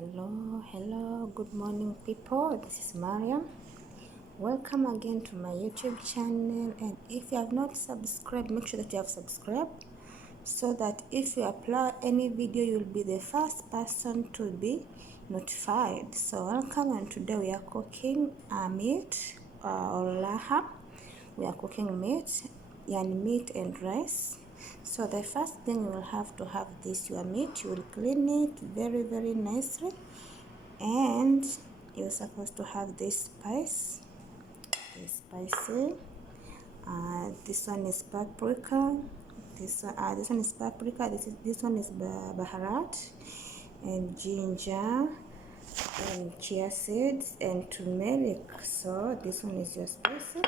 Hello, good morning people. This is Mariam. Welcome again to my YouTube channel, and if you have not subscribed, make sure that you have subscribed so that if you upload any video, you'll be the first person to be notified. So welcome, and today we are cooking meat or laham. We are cooking meat, meat and rice. So the first thing you will have to have this your meat. You will clean it very nicely, and you're supposed to have this spicy. This one is paprika. This one is paprika. This one is baharat, and ginger, and chia seeds, and turmeric. So this one is your spicy.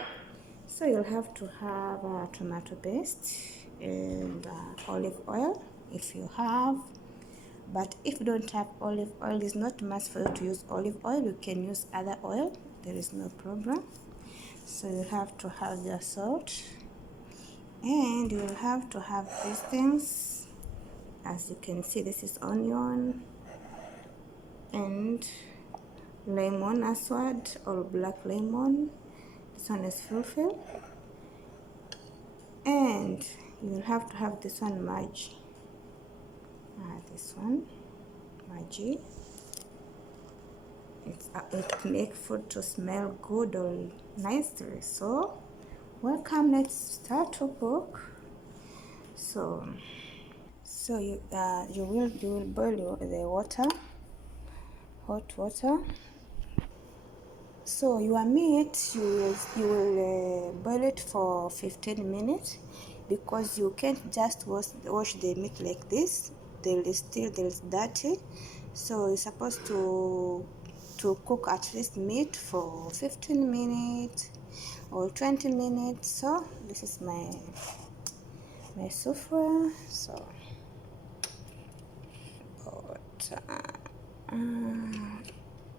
So you'll have to have tomato paste and olive oil if you have. But if you don't have olive oil, it's not must for you to use olive oil. You can use other oil. There is no problem. So you have to have your salt, and you will have to have these things. As you can see, this is onion and lemon aswad or black lemon. This one is fulfill, and you will have to have this one Maggi. This one Maggi. It makes food to smell good or nicely. So welcome, let's start to cook. So you will boil the water, hot water. So your meat, you will boil it for 15 minutes, because you can't just wash the meat like this. There is dirty. So you're supposed to cook at least meat for 15 minutes or 20 minutes. So this is my sufra. So about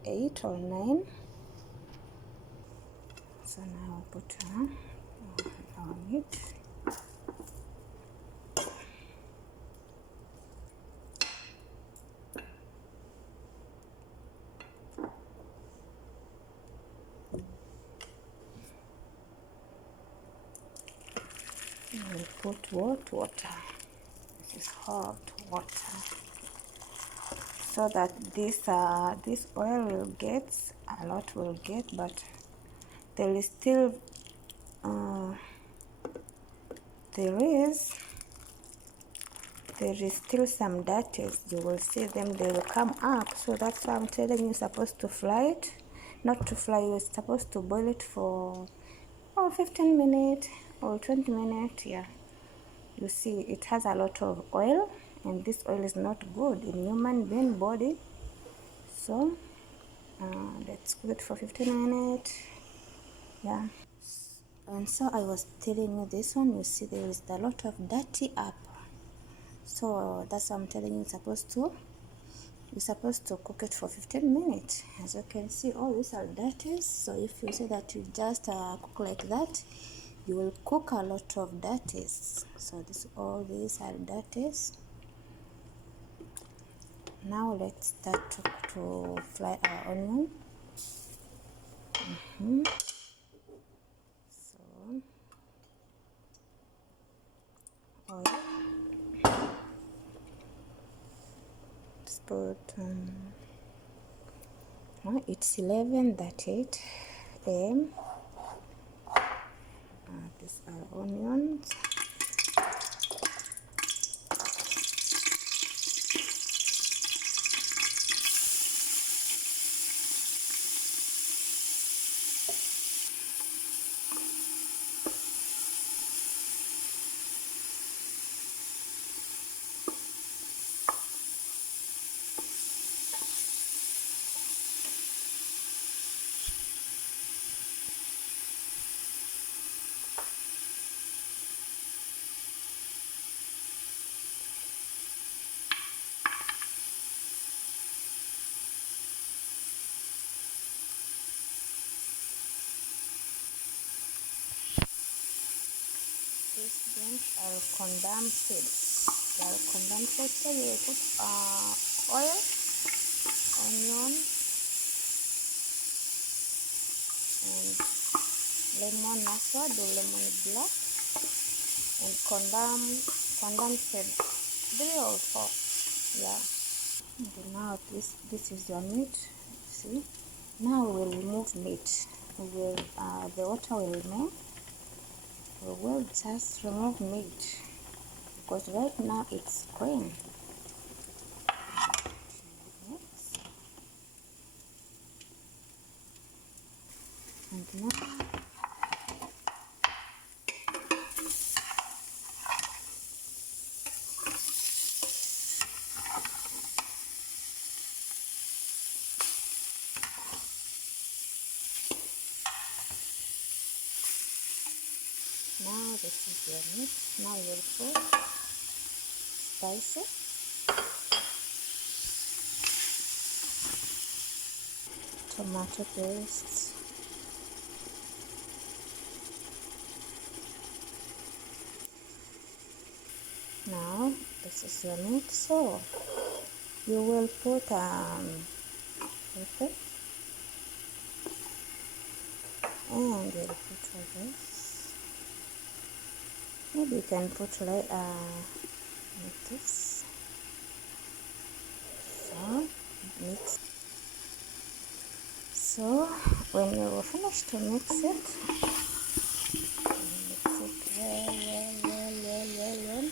8 or 9. So now I'll put our meat. We'll put water. This is hot water, so that this oil will get a lot, but there is still some dirties. You will see them, they will come up. So that's why I'm telling you, you're supposed to fry it. Not to fry, you're supposed to boil it for 15 minutes or 20 minutes. Yeah, you see it has a lot of oil, and this oil is not good in human being body. So let's cook it for 15 minutes. Yeah. And so I was telling you, this one, you see there is a lot of dirty up. So that's what I'm telling you, you're supposed to cook it for 15 minutes. As you can see, all these are dirty. So if you say that you just cook like that, you will cook a lot of dirties. So all these are dirties. Now let's start to fry our onion. So oil. Let's put it's 11:38 a.m. These are onions. These beans are condom seeds. They are condom seeds. So you put oil onion and lemon also, do lemon block and condensed 3 or 4. Yeah. And now this is your meat. See, now we will remove meat. The water will remain. We will just remove meat because right now it's green. Yes. And now this is your meat. Now we will put spices, tomato paste, now this is your meat, so you will put pepper and you'll put all this. Maybe you can put like this. So mix. So when you finish to mix it well.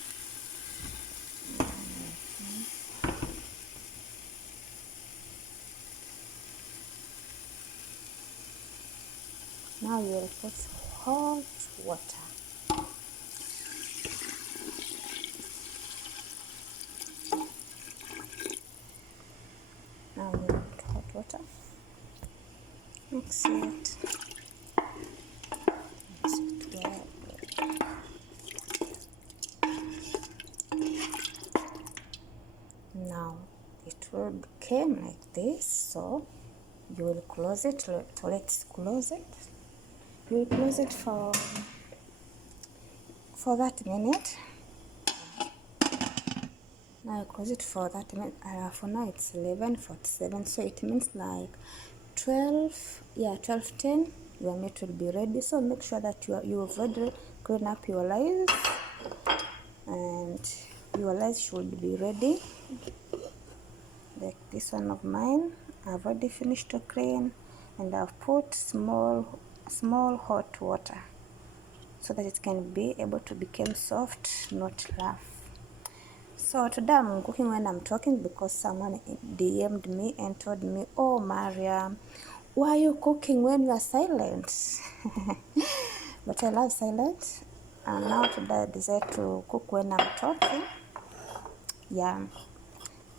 Now you'll put hot water. Now you'll put hot water. Mix it. Mix it well. Now it will become like this, so you will close it. So let's close it. You will close it for that minute. Now I close it for that minute. For now it's 11:47, so it means like 12:10 your meat will be ready. So make sure that you've already cleaned up your rice, and your rice should be ready. Like this one of mine, I've already finished to clean, and I've put small hot water so that it can be able to become soft, not rough. So today I'm cooking when I'm talking because someone DM'd me and told me, "Oh Mariam, why are you cooking when you are silent?" But I love silence, and now today I decided to cook when I'm talking. Yeah.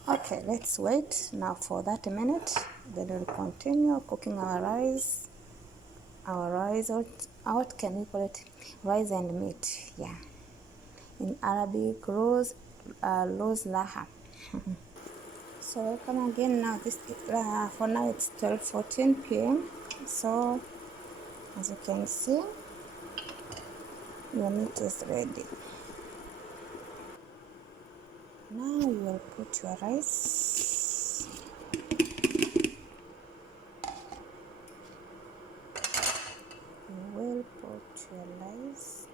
Okay, let's wait now for that minute, then we'll continue cooking our rice. What can we call it? Rice and meat. Yeah. In Arabic, rose laha. So welcome again. Now for now it's 12:14 p.m. So as you can see, your meat is ready. Now you will put your rice. You will put your rice.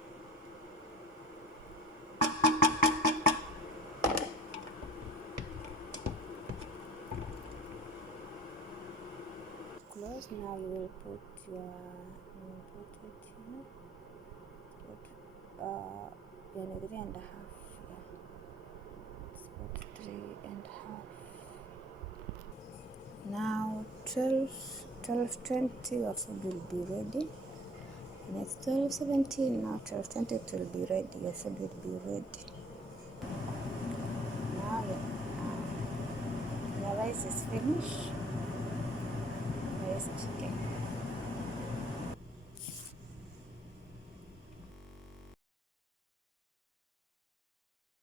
Close. Now you will put your put 3.5. Yeah, it's put 3.5. Now 12:20 your food will be ready, and it's 12:17 now. 12:20 it will be ready. Your food will be ready. Now your rice is finished. Rice chicken.